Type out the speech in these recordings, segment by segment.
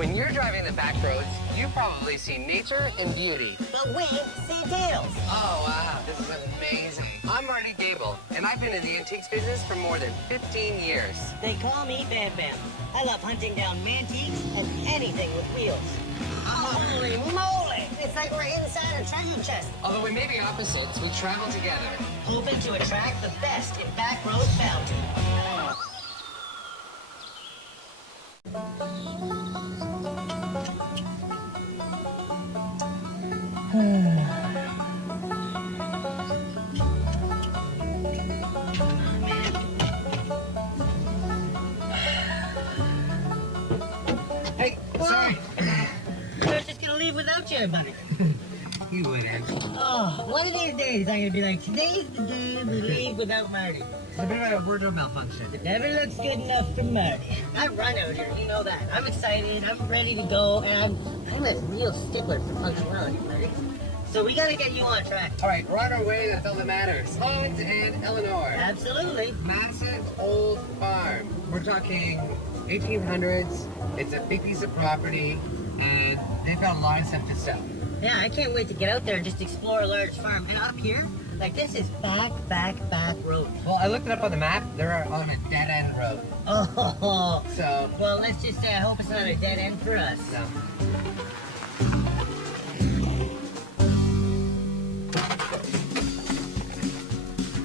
When you're driving the back roads, you probably see nature and beauty. But we see deals. Oh, wow, this is amazing. I'm Marty Gable, and I've been in the antiques business for more than 15 years. They call me Bam Bam. I love hunting down mantiques and anything with wheels. Holy moly! It's like we're inside a treasure chest. Although we may be opposites, we travel together. Hoping to attract the best in Backroad bounty. Hey, sorry. I was just gonna leave without you, buddy. You wouldn't. Oh, one of these days I'm gonna be like, today's the day we leave without Marty. It's a bit of a wardrobe malfunction. It never looks good enough for Marty. I run out here, you know that. I'm excited, I'm ready to go, and I'm a real stickler for punctuality, Marty. So we gotta get you on track. All right, we're on our way. That's all that matters. Hans and Eleanor. Absolutely. Massive old farm. We're talking 1800s. It's a big piece of property, and they've got a lot of stuff to sell. Yeah, I can't wait to get out there and just explore a large farm. And up here, like this is back road. Well, I looked it up on the map. They're on a dead-end road. Oh, So, well, let's just say I hope it's not a dead end for us. no.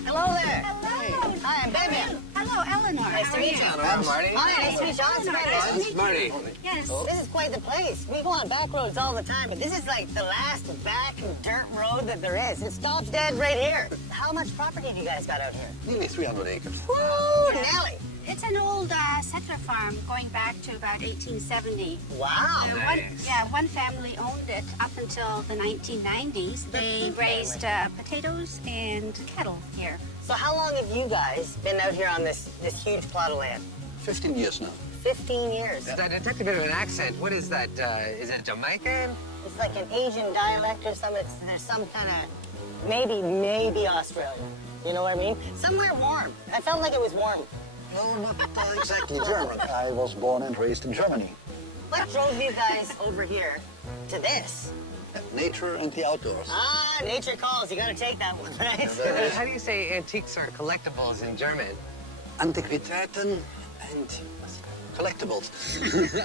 Hello there. Hello. Hi, I'm Bam. Hello, Eleanor. Nice to meet you. Hello, Marty. Hi, nice to meet you. Hans, Hans, Marty. Yes. This is quite the place. We go on back roads all the time, but this is like the last back dirt road that there is. It stops dead right here. How much property do you guys got out here? Nearly 300 acres. Woo, Nelly. It's an old settler farm going back to about 1870. Wow. Nice. One family owned it up until the 1990s. They raised potatoes and cattle here. So how long have you guys been out here on this huge plot of land? 15 years now. 15 years. I detect a bit of an accent. What is that? Is it Jamaican? It's like an Asian dialect or something. There's some kind of, maybe Australian. You know what I mean? Somewhere warm. I felt like it was warm. No, not exactly German. I was born and raised in Germany. What drove you guys over here to this? Nature and the outdoors. Ah, nature calls. You gotta take that one, right? How do you say antiques are collectibles in German? Antiquitäten and collectibles.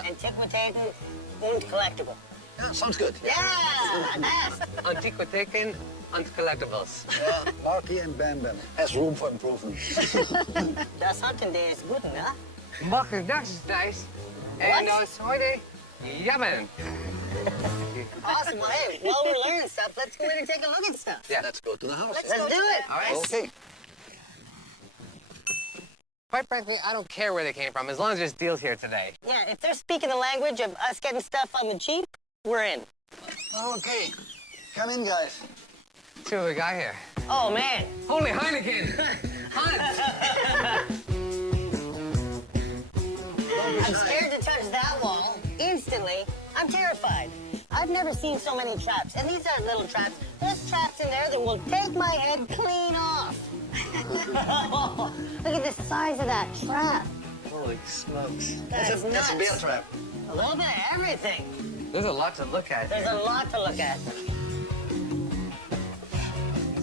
Antiquitäten und collectible. Yeah, sounds good. Yeah, nice. Antiquiteken und collectibles. Yeah, Marky and Bam Bam has room for improvement. Das hunting day is good, huh? Marken, das ist nice. What? And das heute jammen. Awesome. Well, hey, while we're learning stuff, let's go in and take a look at stuff. Yeah. Let's go to the house. Let's do it. All right. Okay. Quite frankly, I don't care where they came from, as long as there's deals here today. Yeah, if they're speaking the language of us getting stuff on the cheap, we're in. Okay. Come in, guys. See what we got here. Oh, man. Holy Heineken! Hans! I'm scared to touch that wall. Instantly, I'm terrified. I've never seen so many traps. And these aren't little traps. There's traps in there that will take my head clean off. Look at the size of that trap. Holy smokes. That's That's a bear nuts. trap. A little bit of everything. There's a lot to look at There's here. a lot to look at.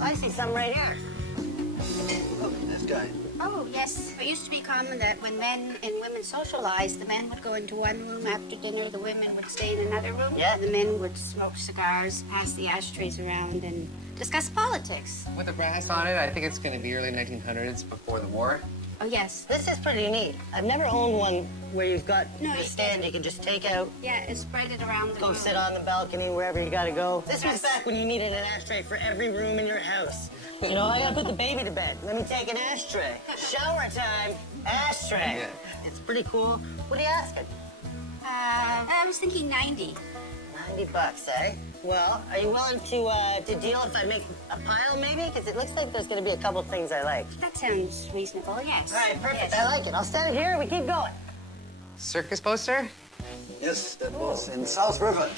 I see some right here. Look, this guy. Oh, yes. It used to be common that when men and women socialized, the men would go into one room after dinner, the women would stay in another room. Yeah. The men would smoke cigars, pass the ashtrays around, and discuss politics. With the brass on it, I think it's going to be early 1900s, before the war. Oh, yes. This is pretty neat. I've never owned one where you've got No, the it- stand you can just take out, Yeah, it's spread around the go room. sit on the balcony, wherever you gotta go. This was Yes. back when you needed an ashtray for every room in your house. You know, I gotta put the baby to bed. Let me take an ashtray. Shower time, ashtray. Yeah. It's pretty cool. What are you asking? I was thinking 90. 90 bucks, eh? Well, are you willing to deal if I make a pile, maybe? Because it looks like there's gonna be a couple things I like. That sounds reasonable, yes. All right, perfect. Yes. I like it. I'll stand here and we keep going. Circus poster? Yes, that was in South River.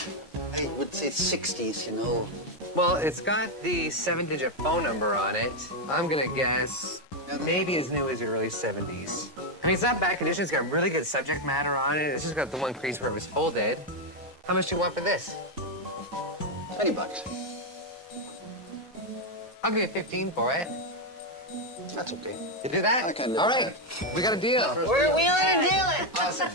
I would say 60s, you know. Well, it's got the 7-digit phone number on it. I'm gonna guess maybe as new as the early 70s. I mean, it's not bad condition. It's got really good subject matter on it. It's just got the one crease where it was folded. How much do you want for this? $20. I'll give you 15 for it. That's okay. You do that? I can do All right. We got a deal. We're wheeling and dealing. Awesome.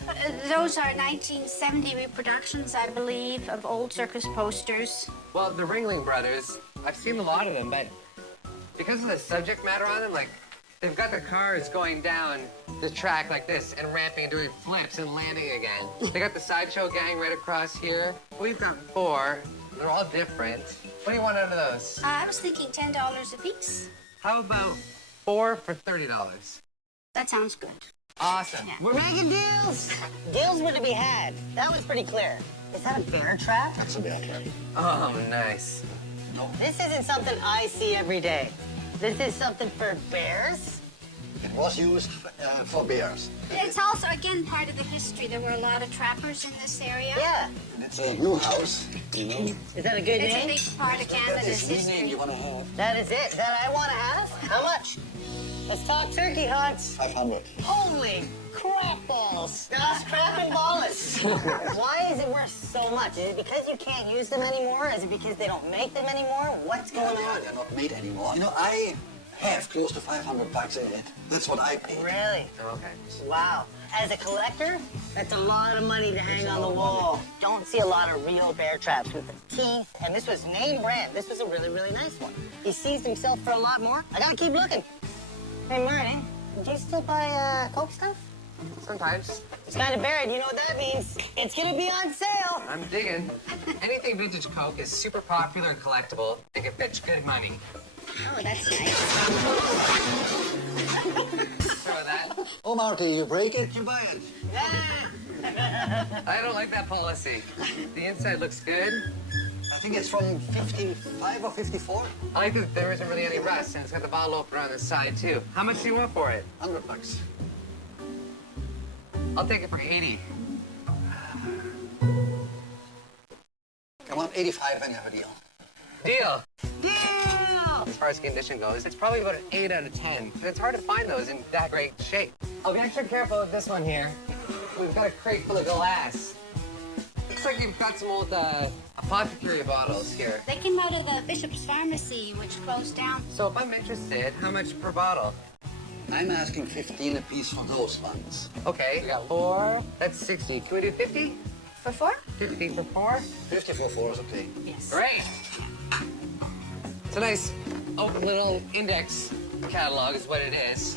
Those are 1970 reproductions, I believe, of old circus posters. Well, the Ringling Brothers, I've seen a lot of them, but because of the subject matter on them, like, they've got the cars going down the track like this and ramping and doing flips and landing again. They got the sideshow gang right across here. We've done 4. They're all different. What do you want out of those? I was thinking $10 a piece. How about 4 for $30? That sounds good. Awesome. Yeah. We're making deals. Deals were to be had. That was pretty clear. Is that a bear trap? That's a bear trap. Oh, nice. This isn't something I see every day. This is something for bears? It was used for bears. It's also, again, part of the history. There were a lot of trappers in this area. Yeah. And it's a new house, you know. Is that a good It's a name? big part of That Canada's is the name history. you want to have. That is it. That I want to have? How much? Let's talk turkey hunts. 500. Holy crap balls. That's crap and balls. Why is it worth so much? Is it because you can't use them anymore? Is it because they don't make them anymore? What's going on? They're not made anymore. You know, I have close to $500 in it. That's what I pay. Really? Okay. Wow. As a collector, that's a lot of money to hang on the wall. Don't see a lot of real bear traps with the teeth. And this was name brand. This was a really, really nice one. He seized himself for a lot more. I gotta keep looking. Hey, Marty, did you still buy Coke stuff? Sometimes. It's kind of buried. You know what that means? It's gonna be on sale. I'm digging. Anything vintage Coke is super popular and collectible. They can fetch good money. Oh, that's nice. Throw that. Oh, Marty, you break it, you buy it. I don't like that policy. The inside looks good. I think it's from 55 or 54. I like that there isn't really any rust, and it's got the bottle opener on the side, too. How much do you want for it? $100. I'll take it for 80. Come on, 85 and you have a deal. Deal. Deal! As far as condition goes, it's probably about an 8 out of 10. But it's hard to find those in that great shape. I'll be extra careful with this one here. We've got a crate full of glass. Looks like you've got some old apothecary bottles here. They came out of the Bishop's Pharmacy, which closed down. So if I'm interested, how much per bottle? I'm asking 15 a piece for those ones. Okay, we got 4. That's 60. Can we do 50? For 4? 50 for 4? 50 for 4 is okay. Yes. Great. It's a nice open little index catalog is what it is.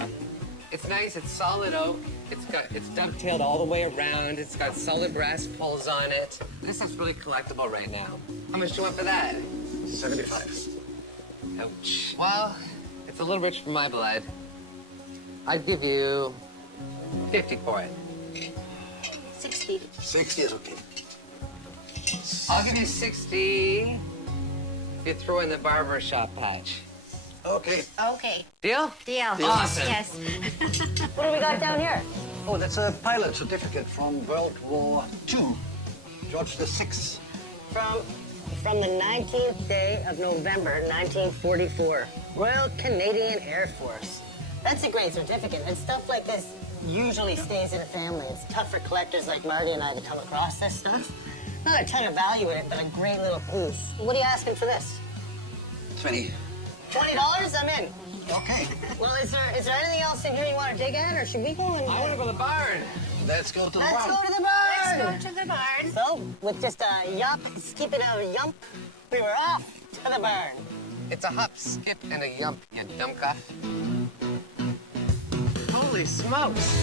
It's nice, it's solid oak. It's dovetailed all the way around. It's got solid brass pulls on it. This is really collectible right now. How much do you want for that? 75. Ouch. Well, it's a little rich for my blood. I'd give you 50 for it. 60. 60 is okay. I'll give you 60 if you throw in the barber shop patch. Okay. Okay. Deal? Deal. Awesome. Yes. What do we got down here? Oh, that's a pilot certificate from World War II. George VI. From the 19th day of November, 1944. Royal Canadian Air Force. That's a great certificate. And stuff like this usually stays in a family. It's tough for collectors like Marty and I to come across this stuff. Not a ton of value in it, but a great little piece. What are you asking for this? 20. $20? I'm in. Okay. Well, is there anything else in here you want to dig at, or should we go and... I want to go to the barn. Let's go to the Let's barn. go to the barn! Let's go to the barn. So, with just a yup, skipping a yump, we were off to the barn. It's a hop, skip, and a yump, you dumpka. Holy smokes.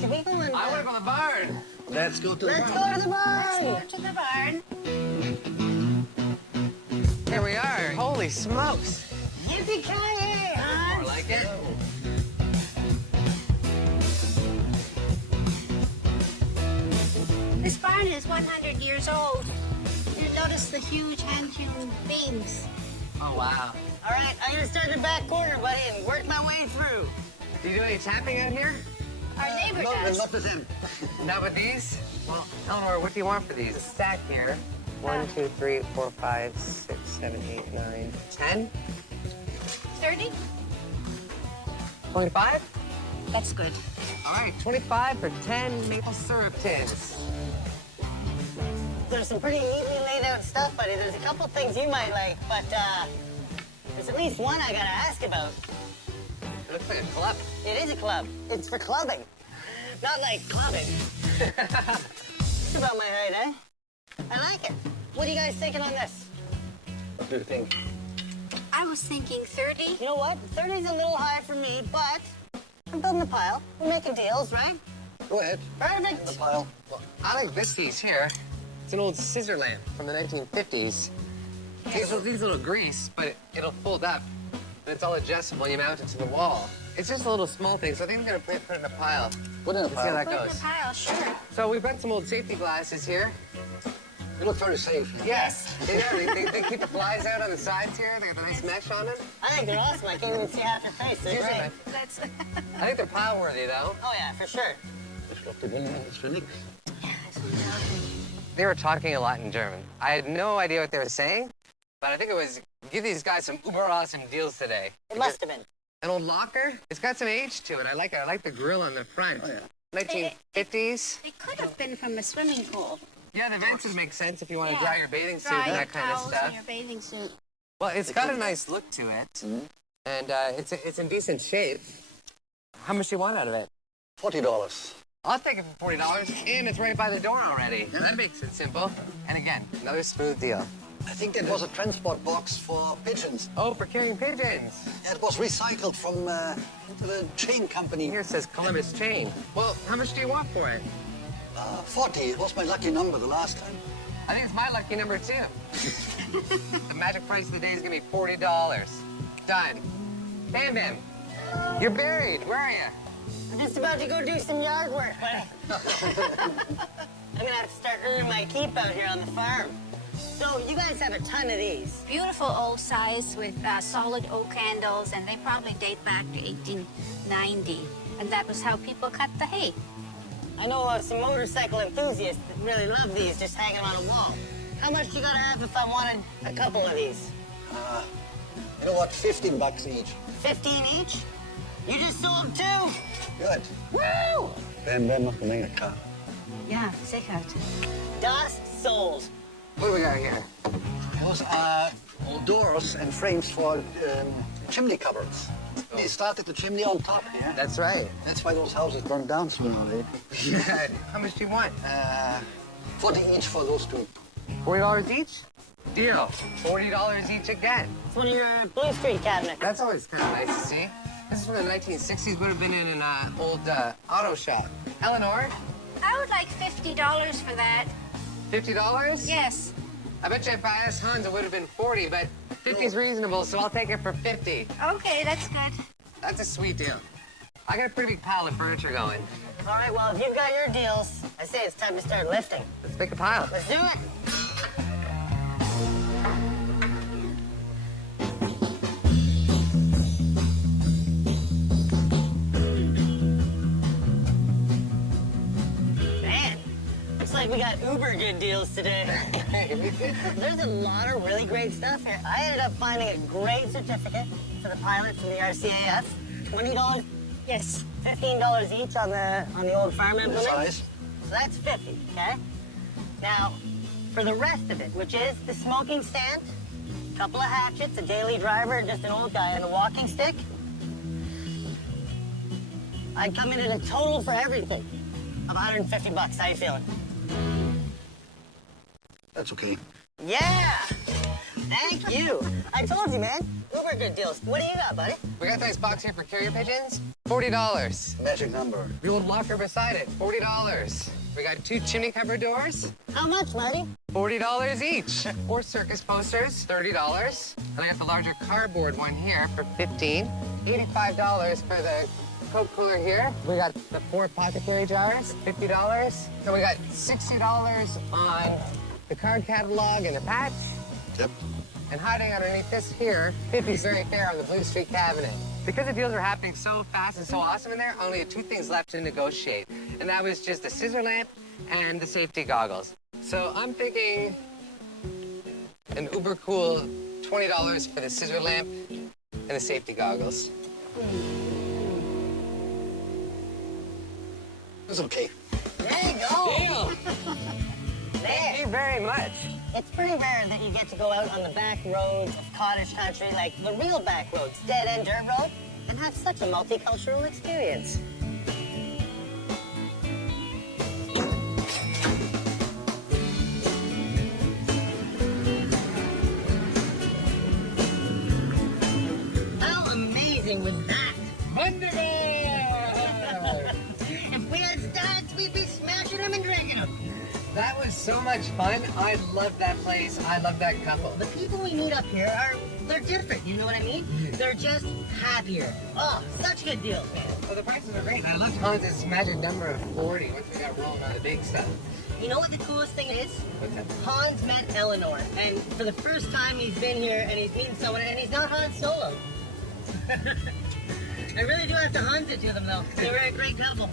Should we go and... I want to go to the barn. Let's go to the Let's barn. go to the barn! Let's go to the barn. Here we are. Holy smokes. Yippee-ki-yay, More Hans! like it. This barn is 100 years old. You notice the huge hand-hewn beams. Oh, wow. All right, I'm gonna start in the back corner, buddy, and work my way through. Do you do any tapping out here? Our neighbor No, does. not with them. Not with these? Well, Eleanor, what do you want for these? A stack here. 1, 2, 3, 4, 5, 6, 7, 8, 9, 10. 30? 25? That's good. All right, 25 for 10 maple syrup tins. There's some pretty neatly laid out stuff, buddy. There's a couple things you might like, but there's at least one I gotta ask about. It looks like a club. It is a club. It's for clubbing. Not like clubbing. It's about my height, eh? I like it. What are you guys thinking on this? What do you think? I was thinking 30. You know what? 30's a little high for me, but I'm building a pile. We're making deals, right? Go ahead. Perfect. The pile. Well, I like this piece here. It's an old scissor lamp from the 1950s. These little grease, but it'll fold up. And it's all adjustable. You mount it to the wall. It's just a little small thing, so I think I'm gonna put it in a pile. Put in a Let's see how pile. that Put in goes. the pile, sure. So we've got some old safety glasses here. You look very safe. Yes. They keep the flies out on the sides here. They got the nice mesh on them. I think they're awesome. I can't even see half your face. They're Excuse me, great. but That's I think they're pile worthy though. Oh, yeah, for sure. Ich glaube, die wollen das für nix. They were talking a lot in German. I had no idea what they were saying, but I think it was give these guys some uber awesome deals today. It must have been. An old locker. It's got some age to it. I like it. I like the grill on the front. Oh, yeah. 1950s. They could have been from a swimming pool. Yeah, the vents would make sense if you want to Yeah. dry your bathing suit Dry and your that kind of towels stuff. in your bathing suit. Well, it's got a nice look to it, and it's in decent shape. How much do you want out of it? $40. I'll take it for $40, and it's right by the door already. That makes it simple. And again, another smooth deal. I think that was a transport box for pigeons. Oh, for carrying pigeons. Yeah, it was recycled from the chain company. Here it says Columbus Chain. Well, how much do you want for it? 40. It was my lucky number the last time. I think it's my lucky number, too. The magic price of the day is gonna be $40. Done. Bam Bam, you're buried. Where are you? I'm just about to go do some yard work, buddy. I'm gonna have to start earning my keep out here on the farm. So you guys have a ton of these. Beautiful old size with solid oak handles, and they probably date back to 1890. And that was how people cut the hay. I know some motorcycle enthusiasts that really love these just hanging on a wall. How much you gotta have if I wanted a couple of these? You know what? $15 each. 15 each? You just sold 2. Good. Woo! Ben macht eine Menge K. Yeah, sicher. Das sold. What do we got here? Those are old doors and frames for chimney cupboards. They started the chimney on top here. That's right. That's why those houses burned down sooner or later. How much do you want? 40 each for those 2. $40 each? Deal. $40 each again. It's one of your Blue Street cabinets. That's always kind of nice to see. This is from the 1960s. Would have been in an old auto shop. Eleanor, I would like $50 for that. $50? Yes. I bet you if I asked Hans, it would have been 40, but 50's reasonable, so I'll take it for 50. Okay, that's good. That's a sweet deal. I got a pretty big pile of furniture going. All right, well, if you've got your deals, I say it's time to start lifting. Let's make a pile. Let's do it. Man, looks like we got uber good deals today. There's a lot of really great stuff here. I ended up finding a great certificate for the pilots from the RCAF. $20, Yes. $15 each on the old farm implement. Size. So that's 50, okay? Now, for the rest of it, which is the smoking stand, a couple of hatchets, a daily driver, and just an old guy and a walking stick, I'd come in at a total for everything of $150. How you feeling? That's okay. Yeah! Thank you. I told you, man. Uber good deals. What do you got, buddy? We got a nice box here for carrier pigeons. $40. Magic number. The old locker beside it, $40. We got 2 chimney cover doors, How much, Marty? $40 each. 4 circus posters, $30. And I got the larger cardboard one here for $15. $85 for the Coke cooler here. We got the 4 apothecary jars, $50. And we got $60 on the card catalog and the patch. Yep. And hiding underneath this here, 50's very fair on the Blue Streak cabinet. Because the deals are happening so fast and so awesome in there, I only had 2 things left to negotiate. And that was just the scissor lamp and the safety goggles. So I'm thinking an uber cool $20 for the scissor lamp and the safety goggles. It's okay. There you go. Deal! Thank you very much. It's pretty rare that you get to go out on the back roads of cottage country, like the real back roads, dead-end dirt road, and have such a multicultural experience. How amazing was that? Wonderful! If we had stats, we'd be smashing them and drinking them. That was so much fun. I love that place. I love that couple. The people we meet up here they're different, you know what I mean? They're just happier. Oh, such good deals, man. Well, the prices are great. I loved Hans's magic number of 40 once we got rolling on the big stuff. You know what the coolest thing is? What's that? Hans met Eleanor, and for the first time he's been here and he's meeting someone, and he's not Han Solo. I really do have to Hans it to them, though. They were a great couple.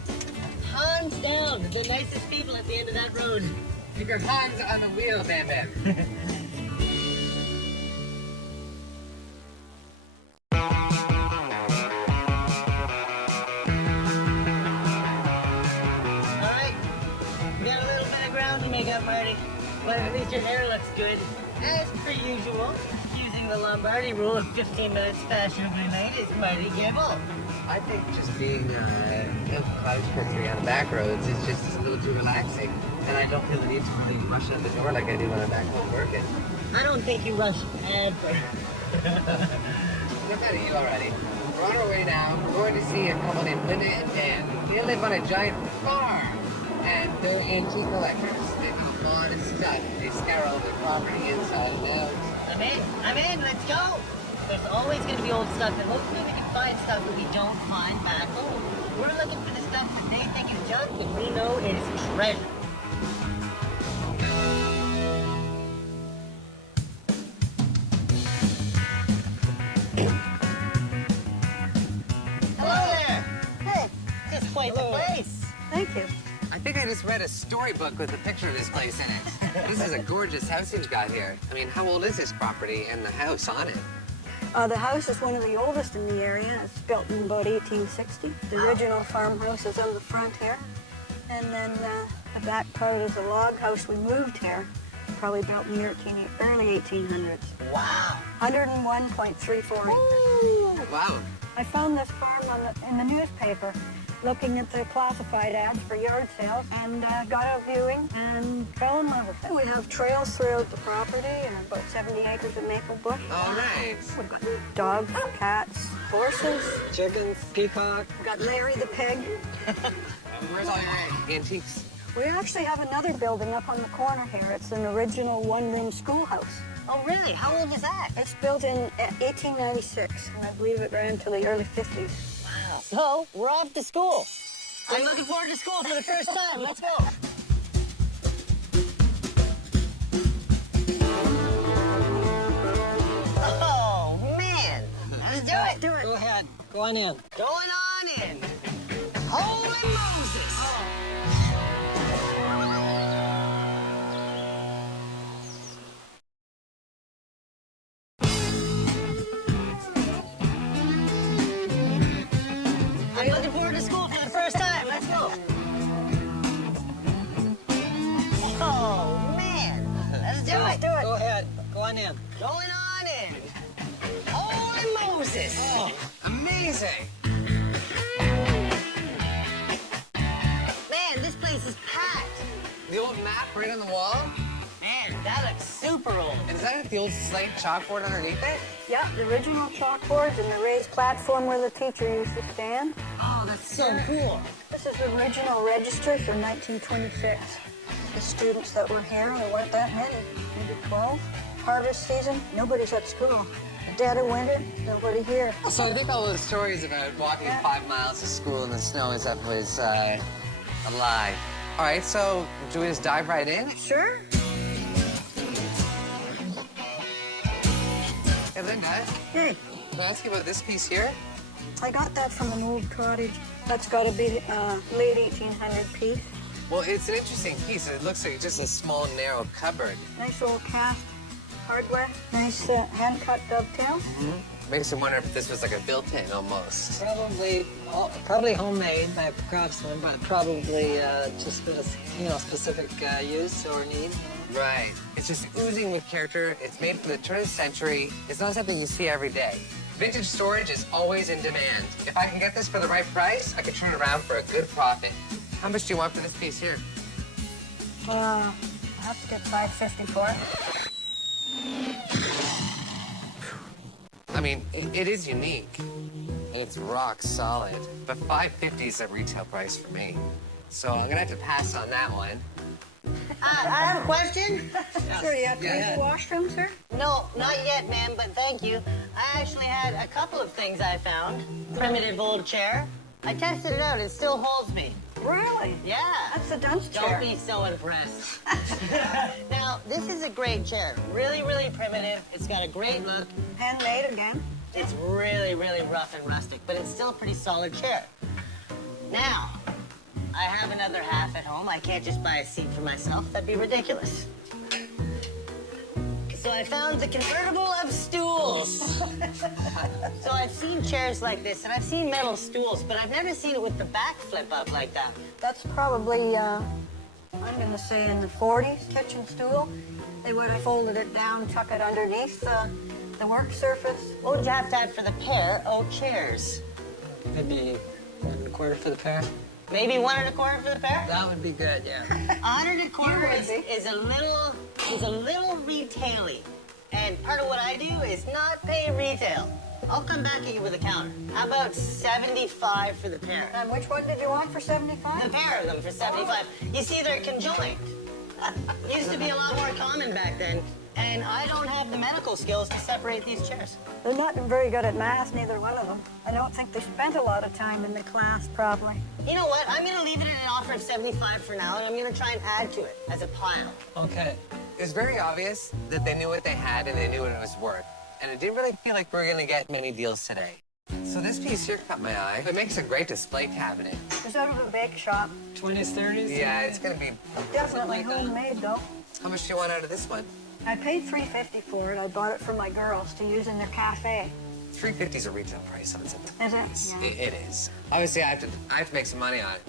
Hands down, the nicest people at the end of that road. Keep your hands on the wheel, Bam Bam. All right, we got a little bit of ground to make up, Marty, but at least your hair looks good. As per usual, using the Lombardi rule of 15 minutes fashionably late is Marty Gibble. I think just being cottage country on the back roads is just a little too relaxing. And I don't feel the need to really rush out the door like I do when I'm back home working. I don't think you rush ever. Look at you already. We're on our way now. We're going to see a couple named Linda and Dan. They live on a giant farm. And they're antique collectors. They have a lot of stuff. They scour all the property inside and out. I'm in, let's go. There's always going to be old stuff, and hopefully we can find stuff that we don't find back home. We're looking for the stuff that they think is junk, and we know it is treasure. Hello there. Hey. Just quite the place. Thank you. I think I just read a storybook with a picture of this place in it. This is a gorgeous house you've got here. I mean, how old is this property and the house on it? The house is one of the oldest in the area. It's built in about 1860. The original farmhouse is on the front here. And then the back part is a log house. We moved here, probably built in the early 1800s. Wow. 101.34 acres. Wow. I found this farm in the newspaper, looking at the classified ads for yard sales, and got a viewing and fell in love with it. We have trails throughout the property and about 70 acres of maple bush. All right. We've got dogs, cats, horses. Chickens, peacock. We've got Larry the pig. Where's all your antiques? We actually have another building up on the corner here. It's an original one-room schoolhouse. Oh, really? How old is that? It's built in 1896, and I believe it ran to the early 50s. Wow. So, we're off to school. I'm looking forward to school for the first time. Let's go. Oh, man. Let's do it. Do it. Go ahead. Go on in. Going on in. Holy Moses. I'm looking forward to school for the first time. Let's go. Oh, man. Let's do it. Go ahead. Go on in. Going on in. Holy Moses. Oh, amazing. Man, this place is packed. The old map right on the wall? Man, that looks super old. And is that the old slate chalkboard underneath it? Yeah, the original chalkboards and the raised platform where the teacher used to stand. Oh, that's so cool. This is the original register from 1926. The students that were here, there weren't that many, maybe 12. Harvest season, nobody's at school. The dead of winter, nobody here. So I think all those stories about walking 5 miles to school in the snow and stuff was a lie. All right, so do we just dive right in? Sure. Hey, Linda, Hey, can I ask you about this piece here? I got that from an old cottage. That's got to be late 1800 piece. Well, it's an interesting piece. It looks like just a small, narrow cupboard. Nice old cast hardware. Nice hand-cut dovetail. Makes me wonder if this was like a built-in almost. Probably homemade by a craftsman, but probably just for specific use or need. Right. It's just oozing with character. It's made for the turn of the century. It's not something you see every day. Vintage storage is always in demand. If I can get this for the right price, I can turn it around for a good profit. How much do you want for this piece here? I have to get $5.50 for it. I mean, it is unique, and it's rock solid, but $5.50 is a retail price for me. So I'm gonna have to pass on that one. I have a question. Sure, you have to use the washroom, sir? No, not yet, ma'am, but thank you. I actually had a couple of things I found. Primitive old chair. I tested it out. It still holds me. Really? Yeah. That's the dunce Don't chair. be so impressed. Now, this is a great chair. Really, really primitive. It's got a great look. Handmade again. It's really, really rough and rustic, but it's still a pretty solid chair. Now, I have another half at home. I can't just buy a seat for myself. That'd be ridiculous. So I found the convertible of stools. So I've seen chairs like this, and I've seen metal stools, but I've never seen it with the back flip up like that. That's probably, I'm going to say in the 40s, kitchen stool. They would have folded it down, tuck it underneath the work surface. What would you have to have for the pair of chairs? Maybe 1 1/4 for the pair. Maybe 1 1/4 for the pair? That would be good, yeah. 1 1/4 would be. is a little retail-y. And part of what I do is not pay retail. I'll come back at you with a counter. How about 75 for the pair? And which one did you want for 75? The pair of them for 75. You see, they're conjoined. Used to be a lot more common back then. And I don't have the medical skills to separate these chairs. They're not very good at math, neither one of them. I don't think they spent a lot of time in the class, probably. You know what? I'm gonna leave it at an offer of 75 for now, and I'm gonna try and add to it as a pile. Okay. It was very obvious that they knew what they had and they knew what it was worth. And it didn't really feel like we were gonna get many deals today. So this piece here caught my eye. It makes a great display cabinet. It's out of a bake shop. 20s, 30s? Yeah, it's gonna be... Definitely homemade, though. How much do you want out of this one? I paid $3.50 for it. I bought it for my girls to use in their cafe. $3.50 is a retail price on something. Is it? Yes, Yeah. it is. Obviously, I have to make some money on it.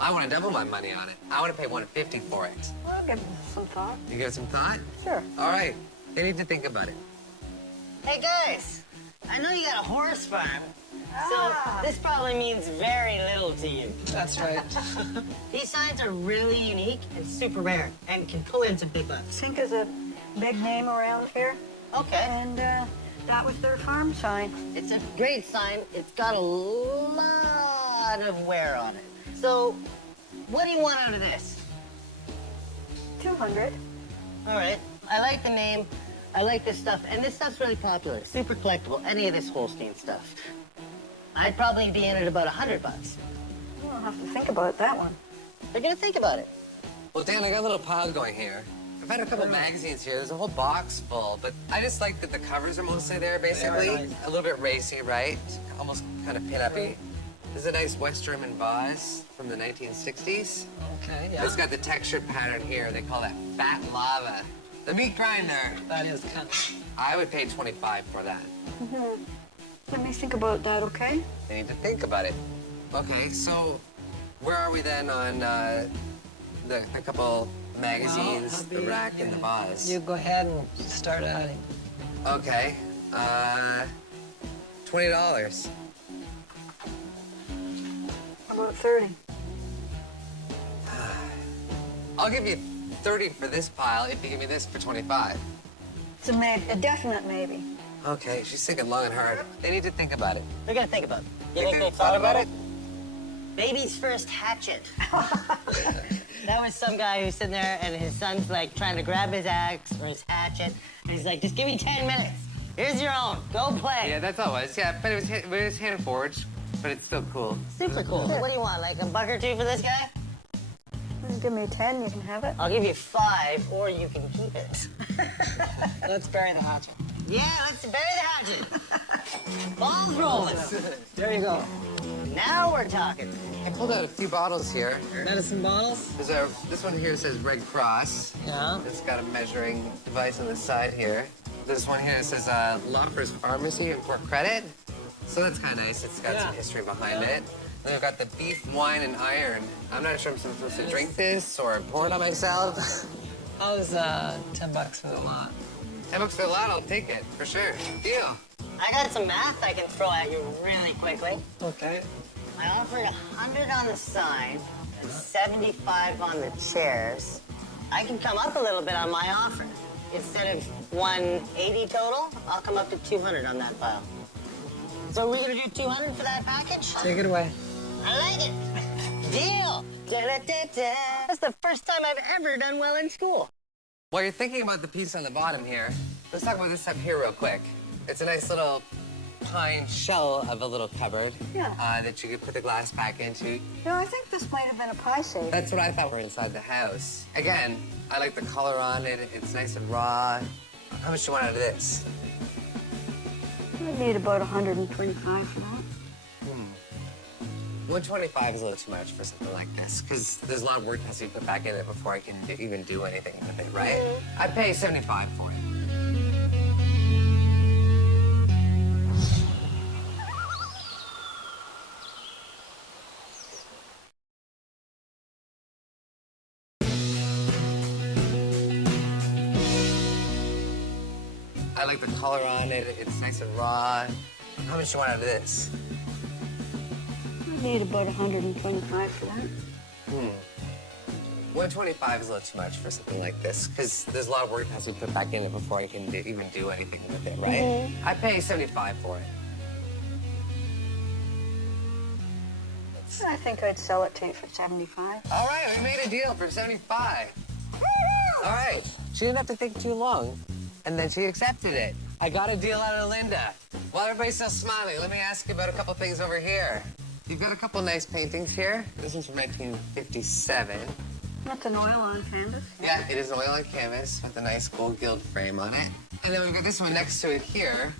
I want to double my money on it. I want to pay $1.50 for it. I'll give it some thought. You give it some thought? Sure. All right. You need to think about it. Hey guys, I know you got a horse farm, so this probably means very little to you. That's right. These signs are really unique and super rare and can pull in some big bucks. Sink is a big name around here, Okay. and that was their farm sign. It's a great sign. It's got a lot of wear on it. So, what do you want out of this? 200. All right. I like the name. I like this stuff. And this stuff's really popular. Super collectible. Any of this Holstein stuff. I'd probably be in at about $100. I'll have to think about that one. They're gonna think about it. Well, Dan, I got a little pile going here. I've had a couple magazines here. There's a whole box full, but I just like that the covers are mostly there, basically. nice. A little bit racy, right? Almost kind of pin-up-y. This is a nice West German vase from the 1960s. Okay, yeah. It's got the textured pattern here. They call that fat lava. The meat grinder. That is kind of... I would pay $25 for that. Let me think about that, okay? You need to think about it. Okay, so where are we then on a couple magazines, Well, the rack, and the vase? You go ahead and start adding. Okay, $20. How about 30? I'll give you 30 for this pile if you give me this for 25. It's a definite maybe. Okay, she's thinking long and hard. They need to think about it. They're gonna think about it. You Think think they thought about it? Baby's first hatchet. That was some guy who's sitting there and his son's like trying to grab his axe or his hatchet. And he's like, just give me 10 minutes. Here's your own. Go play. Yeah, that's all it was. Yeah, but it was hand forged, but it's still cool. Super cool. What do you want, like a buck or two for this guy? Give me 10, you can have it. I'll give you 5 or you can keep it. Let's bury the hatchet. Yeah, let's bury the hatchet. Balls rolling. There you go. Now we're talking. I pulled out a few bottles here. Medicine bottles? This one here says Red Cross. Yeah. It's got a measuring device on the side here. This one here says Loffers Pharmacy for credit. So that's kind of nice. It's got some history behind it. Then we've got the beef, wine, and iron. I'm not sure if I'm supposed to drink this or pour it on myself. How's $10 for the lot? $10 for the lot, I'll take it, for sure. Deal. I got some math I can throw at you really quickly. Okay. I offered 100 on the sign and 75 on the chairs. I can come up a little bit on my offer. Instead of 180 total, I'll come up to 200 on that pile. So we're gonna do 200 for that package? Take it away. I like it. Deal. Da-da-da-da. That's the first time I've ever done well in school. While you're thinking about the piece on the bottom here, let's talk about this up here real quick. It's a nice little pine shell of a little cupboard that you could put the glass back into. No, I think this might have been a pie saver. That's what I thought were inside the house. Again, I like the color on it. It's nice and raw. How much do you want out of this? I'd need about 125 for that. 125 is a little too much for something like this, because there's a lot of work that has to be put back in it before I can even do anything with it, right? I'd pay 75 for it. I like the color on it. It's nice and raw. How much do you want out of this? I'd need about 125 for that. 125 is a little too much for something like this, because there's a lot of work that has to be put back in it before I can even do anything with it, right? I pay 75 for it. I think I'd sell it to you for 75. All right, we made a deal for 75. All right, she didn't have to think too long, and then she accepted it. I got a deal out of Linda. While everybody's still smiling, let me ask you about a couple things over here. You've got a couple nice paintings here. This one's from 1957. That's an oil-on canvas. Yeah, it is an oil on canvas with a nice gold gilt frame on it. And then we've got this one next to it here,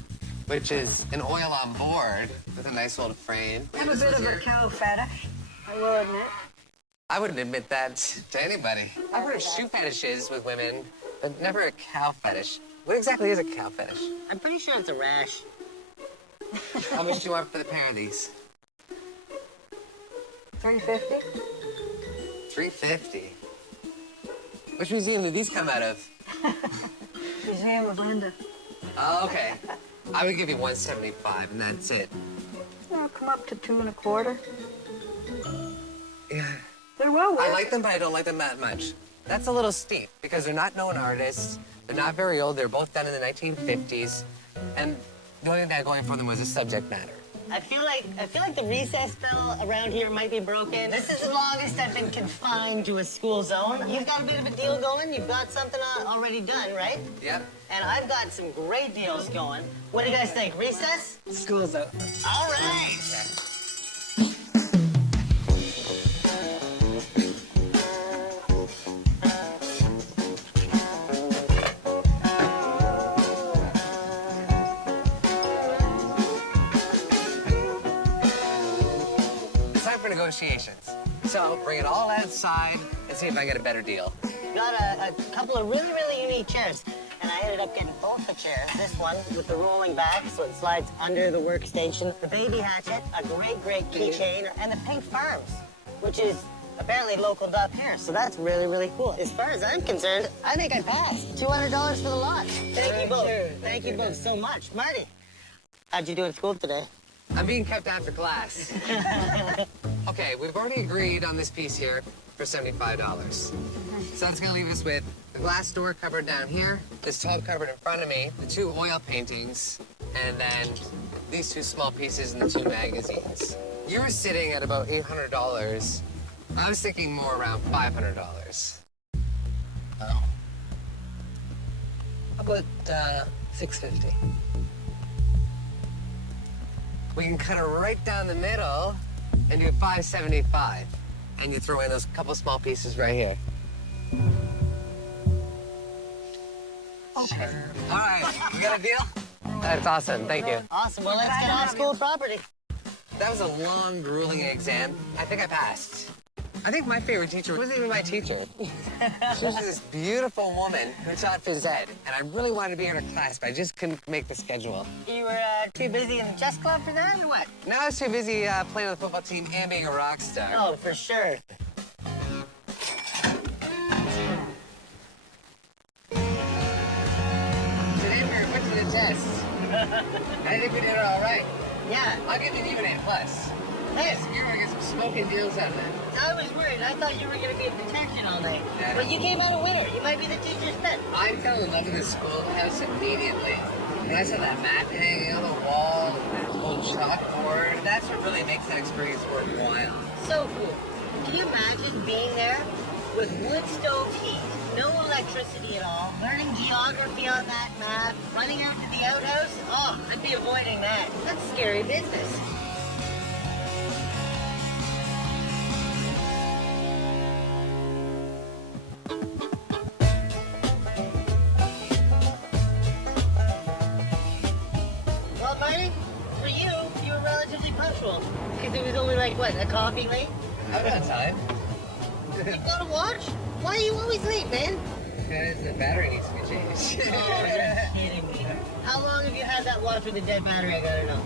which is an oil on board with a nice old frame. I have a bit of a cow fetish, I will admit. I wouldn't admit that to anybody. I've heard of shoe fetishes with women, but never a cow fetish. What exactly is a cow fetish? I'm pretty sure it's a rash. How much do you want for the pair of these? $350. $350. Which museum did these come out of? Museum of Linda. Oh, okay. I would give you 175, and that's it. I'll come up to 2 1/4. Yeah. They're well worth I like them, but I don't like them that much. That's a little steep, because they're not known artists. They're not very old. They're both done in the 1950s. And the only thing I had going for them was the subject matter. I feel like the recess bell around here might be broken. This is the longest I've been confined to a school zone. You've got a bit of a deal going. You've got something already done, right? Yep. And I've got some great deals going. What do you guys think? Recess? School's out. All right. It's time for negotiations. So bring it all outside and see if I can get a better deal. Got a couple of really, really unique chairs. And I ended up getting both the chairs. This one with the rolling back so it slides under the workstation. The baby hatchet, a great, great keychain, and the pink farms, which is apparently local up here. So that's really, really cool. As far as I'm concerned, I think I passed. $200 for the lot. Thank you both. Thank you both so much. Marty, how'd you do in school today? I'm being kept after class. Okay, we've already agreed on this piece here for $75. So that's gonna leave us with the glass door cupboard down here, this tall cupboard in front of me, the 2 oil paintings, and then these 2 small pieces and the 2 magazines. You were sitting at about $800. I was thinking more around $500. Oh. How about $650? We can cut it right down the middle and do $575. And you throw in those couple small pieces right here. All right, we got a deal? That's awesome, thank you. Awesome. Well, let's get on school property. That was a long, grueling exam. I think I passed. I think my favorite teacher wasn't even my teacher. She was this beautiful woman who taught phys ed, and I really wanted to be in her class, but I just couldn't make the schedule. You were too busy in the chess club for that, or what? Now I was too busy playing on the football team and being a rock star. Oh, for sure. Today we went to the test. I think we did it all right. Yeah. I'll give you an even A+. Hey, You're gonna get some smoking deals out of that. I was worried. I thought you were going to be in detention all night. Yeah. But you came out a winner. You might be the teacher's pet. I fell in love with the schoolhouse immediately. When I saw that map hanging on the wall, and that old chalkboard, that's what really makes that experience worthwhile. So cool. Can you imagine being there with wood stove heat, no electricity at all, learning geography on that map, running out to the outhouse? Oh, I'd be avoiding that. That's scary business. Well, Marty, for you, you were relatively punctual. Because it was only like, what, a coffee late? I've got time. You've got a watch? Why are you always late, man? Because the battery needs to be changed. Oh, you're kidding me. How long have you had that watch with a dead battery? I gotta know.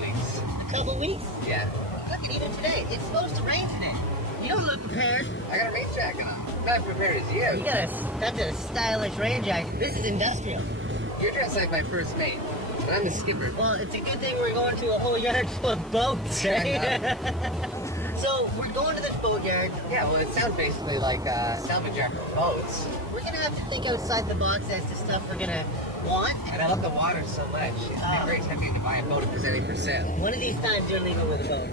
Weeks. A couple weeks? Yeah. Look at even today. It's supposed to rain today. You don't look prepared. I got a rain jacket on. Not prepared as You you. got that's a stylish rain jacket. This is industrial. You're dressed like my first mate. And I'm the skipper. Well, it's a good thing we're going to a whole yard full of boats, right? So we're going to this boatyard. Yeah, well, it sounds basically like salvage yard for boats. We're gonna have to think outside the box as to stuff we're gonna want. And I love the water so much. It's been very tempting to buy a boat if there's any for sale. One of these times you're leaving with a boat.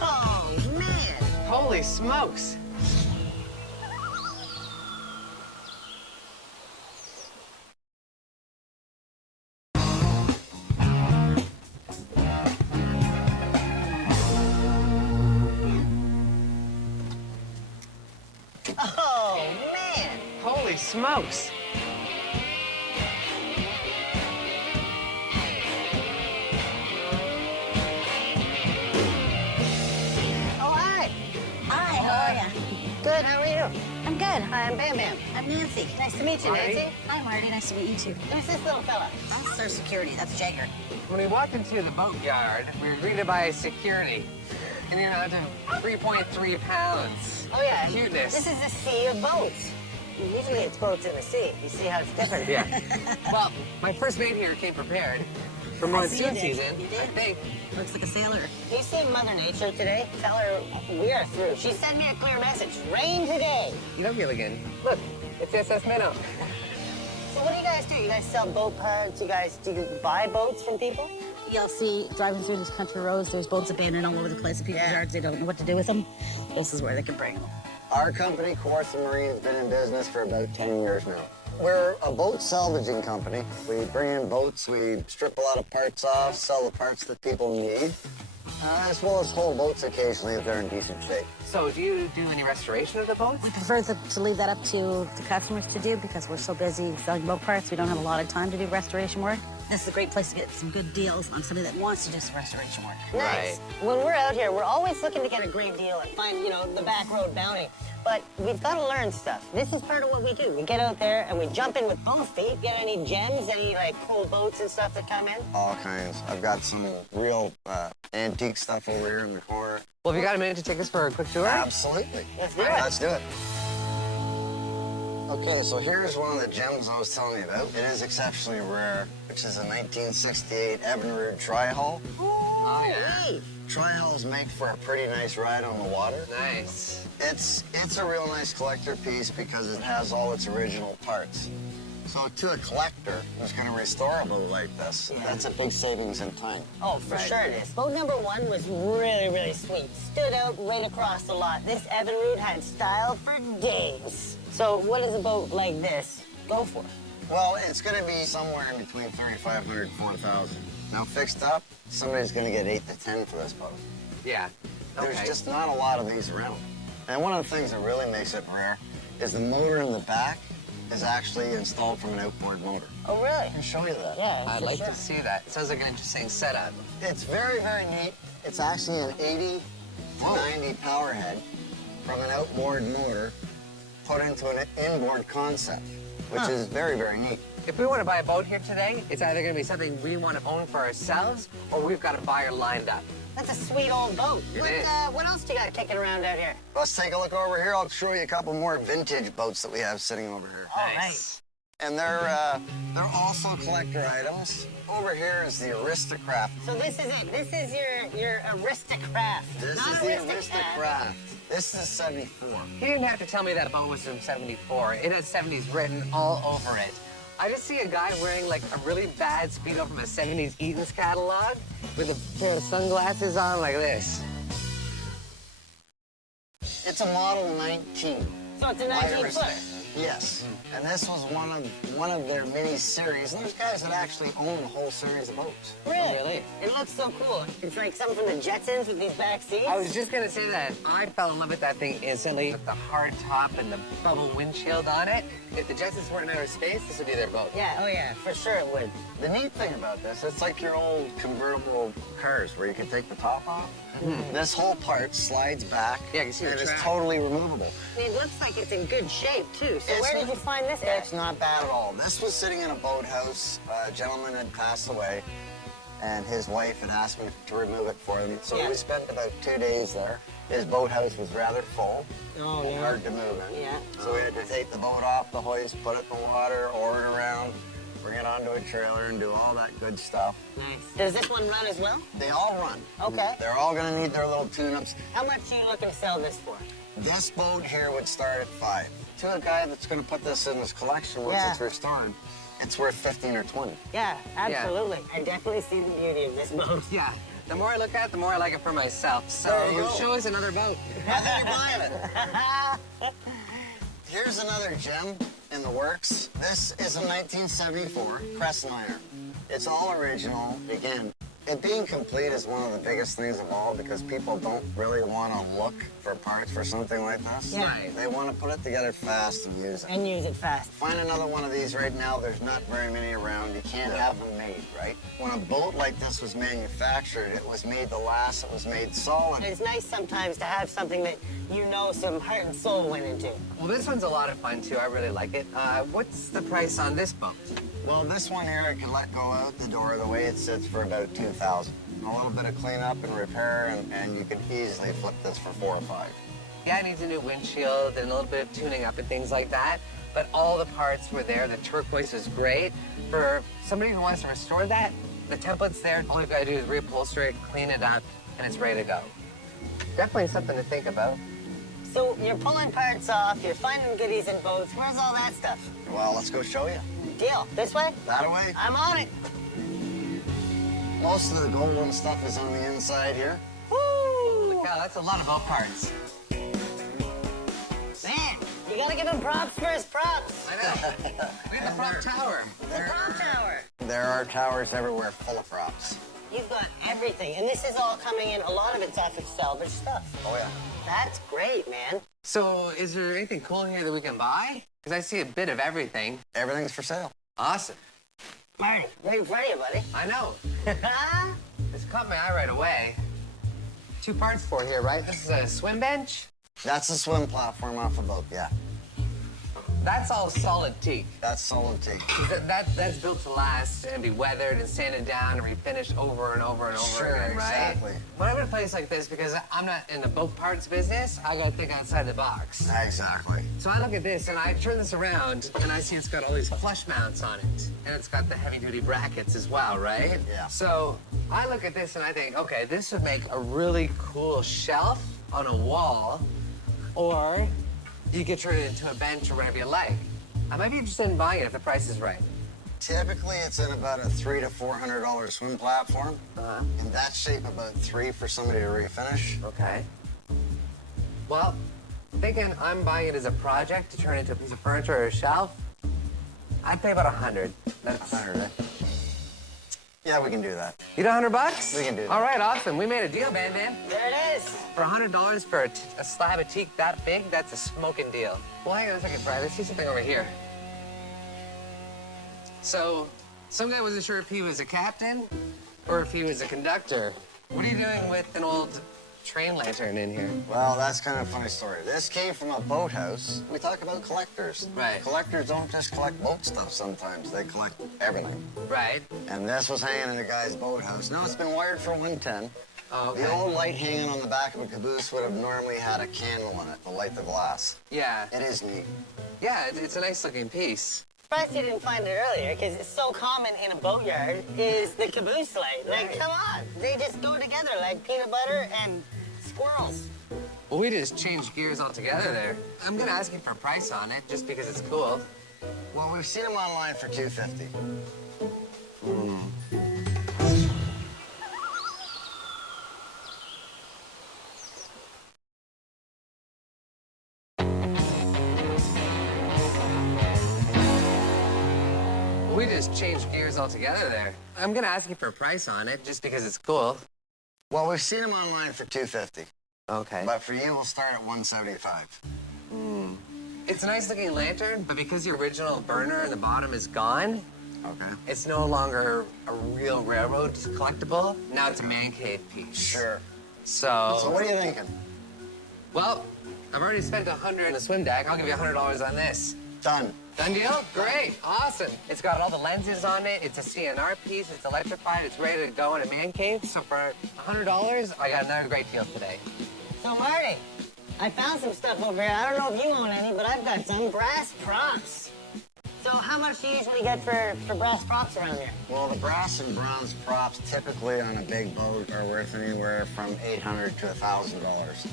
Oh man! Holy smokes! Oh man! Holy smokes! Oh hi! Hi, how are you? Good. How are you? I'm good. I'm Bam Bam. I'm Nancy. Nice to meet you, Marty. Nancy. Hi, Marty. Nice to meet you too. Who's this little fella? That's our security. That's Jagger. When we walked into the boatyard, we were greeted by security. And you know, to 3.3 pounds. Oh yeah. Cuteness. This is a sea of boats. Usually it's boats in the sea. You see how it's different? Yeah. Well, my first mate here came prepared for I see monsoon you did. season. You I did? think. Looks like a sailor. You see Mother Nature today? Tell her we are through. She sent me a clear message. Rain today. You know, Gilligan. Look, it's SS Minnow. So what do you guys do? You guys sell boat parts? Do you buy boats from people? You'll see driving through these country roads, there's boats abandoned all over the place in people's Yeah. yards. They don't know what to do with them. This is where they can bring them. Our company, Corsa Marine, has been in business for about 10 years now. We're a boat salvaging company. We bring in boats, we strip a lot of parts off, sell the parts that people need, as well as whole boats occasionally if they're in decent shape. So, do you do any restoration of the boats? We prefer to leave that up to the customers to do because we're so busy selling boat parts. We don't have a lot of time to do restoration work. This is a great place to get some good deals on somebody that wants to do some restoration work. Nice. When we're out here, we're always looking to get a great deal and find, the back road bounty. But we've got to learn stuff. This is part of what we do. We get out there and we jump in with both feet. Get any gems, any cool boats and stuff that come in? All kinds. I've got some real antique stuff over here in the corner. Well, have you got a minute to take us for a quick tour? Absolutely. Let's do it. Let's do it. Okay, so here's one of the gems I was telling you about. It is exceptionally rare, which is a 1968 Evinrude tri-hull. Oh, yeah. Neat. Tri-hulls make for a pretty nice ride on the water. Nice. It's a real nice collector piece because it has all its original parts. So to a collector who's going to restore a boat like this, that's a big savings in time. Oh, for sure it is. Boat number one was really, really sweet. Stood out right across the lot. This Evinrude had style for days. So what does a boat like this go for? Well, it's going to be somewhere in between 3,500 and 4,000. Now, fixed up, somebody's going to get 8 to 10 for this boat. Yeah. There's Okay. just not a lot of these around. And one of the things that really makes it rare is the motor in the back is actually installed from an outboard motor. Oh, really? I can show you that. Yeah, I'd for like sure. to see that. It sounds like an interesting setup. It's very, very neat. It's actually an 80 to 90 power head from an outboard motor put into an inboard concept, which is very, very neat. If we want to buy a boat here today, it's either going to be something we want to own for ourselves, or we've got a buyer lined up. That's a sweet old boat. It What, is. what else do you got kicking around out here? Let's take a look over here. I'll show you a couple more vintage boats that we have sitting over here. All Nice. And they're also collector items. Over here is the Aristocraft. So this is it. This is your aristocrat. This Not is the aristocrat. Aristocraft. This is 74. He didn't have to tell me that boat was from 74. It has 70s written all over it. I just see a guy wearing like a really bad Speedo from a 70s Eaton's catalog with a pair of sunglasses on like this. It's a model 19. So it's a 19 foot. Yes. And this was one of their mini series. And there's guys that actually own the whole series of boats. Really? It looks so cool. It's like something from the Jetsons with these back seats. I was just gonna say that. I fell in love with that thing instantly. With the hard top and the bubble windshield on it. If the Jetsons weren't in outer space, this would be their boat. Yeah, oh yeah, for sure it would. The neat thing about this, it's like your old convertible cars where you can take the top off. This whole part slides back Yeah, I can see the and it's track. totally removable. It looks like it's in good shape too. So It's where did not- you find this guy? It's not bad at all. This was sitting in a boathouse. A gentleman had passed away, and his wife had asked me to remove it for them. So Yeah. we spent about 2 days there. His boathouse was rather full. Oh, and yeah. hard to move in. Yeah. So we had to take the boat off the hoist, put it in the water, oar it around, bring it onto a trailer, and do all that good stuff. Nice. Does this one run as well? They all run. Okay. They're all going to need their little tune-ups. How much are you looking to sell this for? This boat here would start at 5. To a guy that's going to put this in his collection once Yeah. it's restored, it's worth 15 or 20. Yeah, absolutely. I definitely see the beauty of this boat. Yeah. The more I look at it, the more I like it for myself. So There you go. show us another boat. I think you're buying it. Here's another gem in the works. This is a 1974 Crestliner. It's all original. Again, it being complete is one of the biggest things of all because people don't really want to look for parts for something like this. Yeah. Right. They want to put it together fast and use it. And use it fast. Find another one of these right now. There's not very many around. You can't have them made, right? When a boat like this was manufactured, it was made to last. It was made solid. It's nice sometimes to have something that you know some heart and soul went into. Well, this one's a lot of fun too. I really like it. What's the price on this boat? Well, this one here, I can let go out the door the way it sits for about $2,000. A little bit of cleanup and repair, and you can easily flip this for 4 or 5. Yeah, it needs a new windshield and a little bit of tuning up and things like that. But all the parts were there. The turquoise is great. For somebody who wants to restore that, the template's there. All you've got to do is reupholster it, clean it up, and it's ready to go. Definitely something to think about. So you're pulling parts off, you're finding goodies in boats. Where's all that stuff? Well, let's go show you. Deal. This way? That away. I'm on it. Most of the gold and stuff is on the inside here. Woo! Yeah, that's a lot of boat parts. Man, you gotta give him props for his props. I know. We have the prop tower. The prop tower. There are towers everywhere full of props. You've got everything, and this is all coming in. A lot of it's off of salvage stuff. Oh, yeah. That's great, man. So, is there anything cool here that we can buy? Because I see a bit of everything. Everything's for sale. Awesome. Marty, right in front of you, buddy. I know. This caught my eye right away. 2 parts for here, right? This is a swim bench. That's the swim platform off the boat, yeah. That's all solid teak. That's solid teak. That's built to last and be weathered and sanded down and refinished over and over and over Sure, again, right? exactly. When I'm in a place like this, because I'm not in the boat parts business, I gotta think outside the box. Exactly. So I look at this and I turn this around and I see it's got all these flush mounts on it. And it's got the heavy duty brackets as well, right? Yeah. So I look at this and I think, okay, this would make a really cool shelf on a wall, or you could turn it into a bench or whatever you like. I might be interested in buying it if the price is right. Typically, it's in about a $300 to $400 swim platform. Uh-huh. In that shape, about 3 for somebody to refinish. Okay. Well, thinking I'm buying it as a project to turn into a piece of furniture or a shelf, I'd pay about 100. That's 100, eh? Yeah, we can do that. You do $100? We can do that. All right, awesome. We made a deal, Bam Bam. There it is. For $100 for a slab of teak that big, that's a smoking deal. Well, hang on a second, Brad. Let's see something over here. So, some guy wasn't sure if he was a captain or if he was a conductor. What are you doing with an old train lantern in here? Well, that's kind of a funny story. This came from a boathouse. We talk about collectors. Right. Collectors don't just collect boat stuff sometimes. They collect everything. Right. And this was hanging in a guy's boathouse. Now, it's been wired for 110. Oh, okay. The old light hanging on the back of a caboose would have normally had a candle in it to light the glass. Yeah. It is neat. Yeah, it's a nice looking piece. Surprised you didn't find it earlier, because it's so common in a boatyard is the caboose light. Like, come on. They just go together like peanut butter and squirrels. Well, we just changed gears altogether there. I'm gonna ask you for a price on it, just because it's cool. Well, we've seen them online for $250. We just changed gears altogether there. I'm gonna ask you for a price on it, just because it's cool. Well, we've seen them online for $250. Okay. But for you, we'll start at $175. It's a nice looking lantern, but because the original burner in the bottom is gone, Okay. it's no longer a real railroad collectible. Now it's a man cave piece. Sure. So So what are you thinking? well, I've already spent $100 on the swim deck. I'll give you $100 on this. Done. Done deal? Great, awesome. It's got all the lenses on it. It's a CNR piece. It's electrified. It's ready to go in a man cave. So for $100, I got another great deal today. So, Marty, I found some stuff over here. I don't know if you own any, but I've got some brass props. So how much do you usually get for brass props around here? Well, the brass and bronze props typically on a big boat are worth anywhere from $800 to $1,000.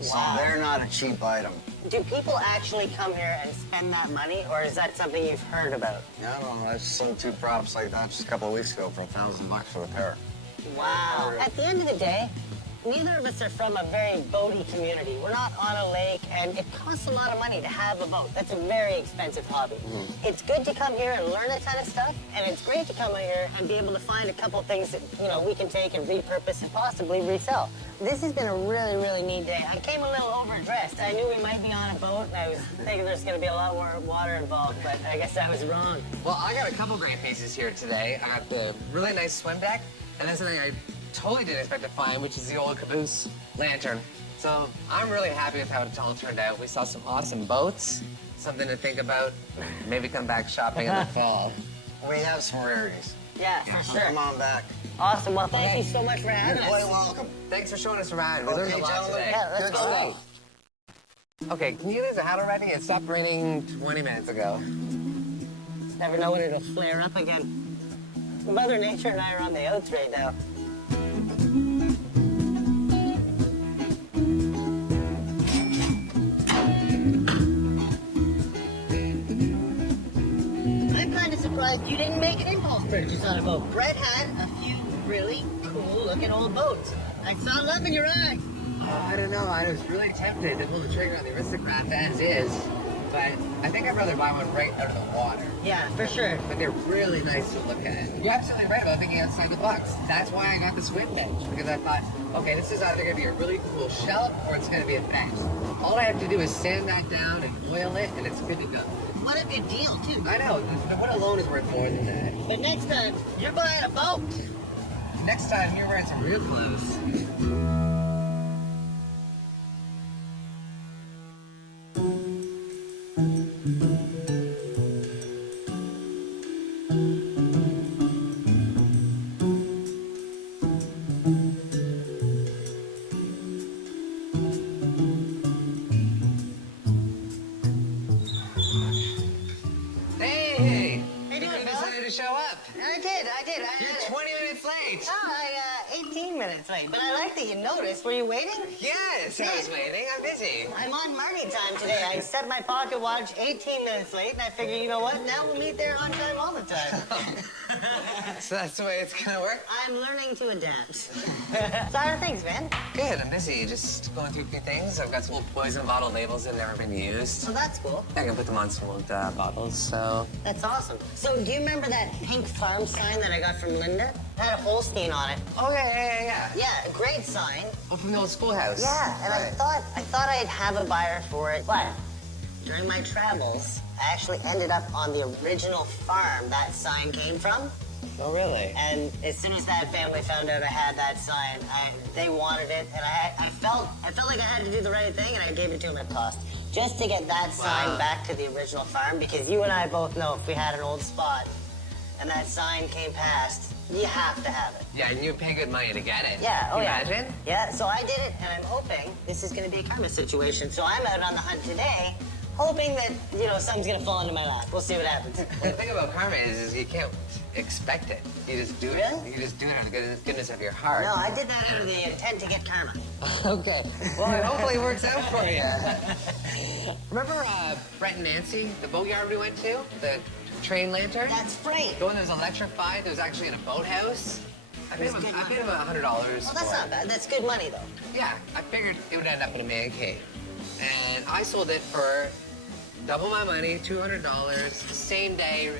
So Wow. they're not a cheap item. Do people actually come here and spend that money, or is that something you've heard about? Yeah, I don't know. I sold 2 props like that just a couple of weeks ago for $1,000 for the pair. Wow. At the end of the day, neither of us are from a very boaty community. We're not on a lake, and it costs a lot of money to have a boat. That's a very expensive hobby. It's good to come here and learn a ton of stuff, and it's great to come here and be able to find a couple things that, we can take and repurpose and possibly resell. This has been a really, really neat day. I came a little overdressed. I knew we might be on a boat, and I was thinking there's going to be a lot more water involved, but I guess I was wrong. Well, I got a couple great pieces here today. I got the really nice swim deck, and then something I totally didn't expect to find, which is the old caboose lantern. So I'm really happy with how it all turned out. We saw some awesome boats, something to think about. Maybe come back shopping in the fall. We have some rarities. Yeah, for So sure. come on back. Awesome. Well, thank you so much for You're having quite us. welcome. Thanks for showing us around. We learned a Okay, lot gentlemen. today. Yeah, let's Good go. stuff. Okay, can you use a hat already? It stopped raining 20 minutes ago. Never know when it'll flare up again. Mother Nature and I are on the outs right now. I'm kind of surprised you didn't make an impulse purchase on a boat. Brett had a few really cool-looking old boats. I saw love in your eye. Oh, I don't know. I was really tempted to pull the trigger on the Aristocrat as is, but I think I'd rather buy one right out of the water. Yeah, for sure. But they're really nice to look at. You're absolutely right about thinking outside the box. That's why I got the swim bench, because I thought, okay, this is either going to be a really cool shelf or it's going to be a bench. All I have to do is sand that down and oil it, and it's good to go. What a good deal, too. I know. The wood alone is worth more than that. But next time, you're buying a boat. Next time, you're wearing some real clothes. Hey! How you doing, You fella? decided to show up. I did. You're 20 minutes late. No, 18 minutes late. But I like that you noticed. Were you waiting? Yes, I was waiting. I'm busy. I'm on Marty time today. I set my pocket watch 18 minutes late, and I figured, you know what? Now we'll meet there on time all the time. So that's the way it's gonna work? I'm learning to adapt. So how are things, man? Good, I'm busy. Just going through a few things. I've got some old poison bottle labels that have never been used. So that's cool. I can put them on some old bottles, so... That's awesome. So do you remember that pink farm sign that I got from Linda? It had a Holstein on it. Oh, yeah. Yeah, a great sign. Oh, from the old schoolhouse. Yeah, and Right. I thought I'd have a buyer for it, but during my travels, I actually ended up on the original farm that sign came from. Oh, really? And as soon as that family found out I had that sign, they wanted it, and I felt like I had to do the right thing, and I gave it to them at cost. Just to get that sign back to the original farm, because you and I both know if we had an old spot and that sign came past, you have to have it. Yeah, and you pay good money to get it. Yeah, Can you yeah. imagine? Yeah, so I did it, and I'm hoping this is gonna be a karma situation. So I'm out on the hunt today, hoping that, something's gonna fall into my lap. We'll see what happens. Well, the thing about karma is you can't expect it. You just do it. Really? You just do it out of the goodness of your heart. No, I did that out of the intent to get karma. Okay. Well, it hopefully works out for you. Remember Brett and Nancy, the boatyard we went to? The train lantern? That's great. The one that was electrified, that was actually in a boathouse? I paid him about $100 Well, that's for not it. bad. That's good money, though. Yeah, I figured it would end up in a man cave. And I sold it for double my money, $200, same day.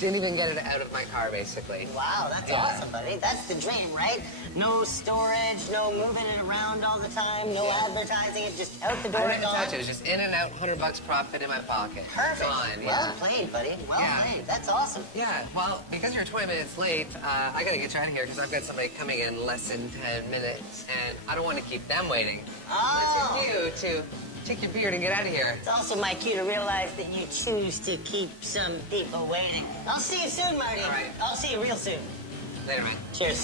Didn't even get it out of my car, basically. Wow, that's Yeah. awesome, buddy. That's the dream, right? No storage, no moving it around all the time, no advertising it, just out the I door, didn't gone. touch it. It was just in and out, $100 profit in my pocket. Perfect. Gone, yeah. Well played, buddy. Well Yeah. played. That's awesome. Yeah, well, because you're 20 minutes late, I gotta get you out of here because I've got somebody coming in less than 10 minutes, and I don't want to keep them waiting. Oh. That's your cue to take your beard and get out of here. It's also my cue to realize that you choose to keep some people waiting. I'll see you soon, Marty. All right. I'll see you real soon. Later, man. Cheers.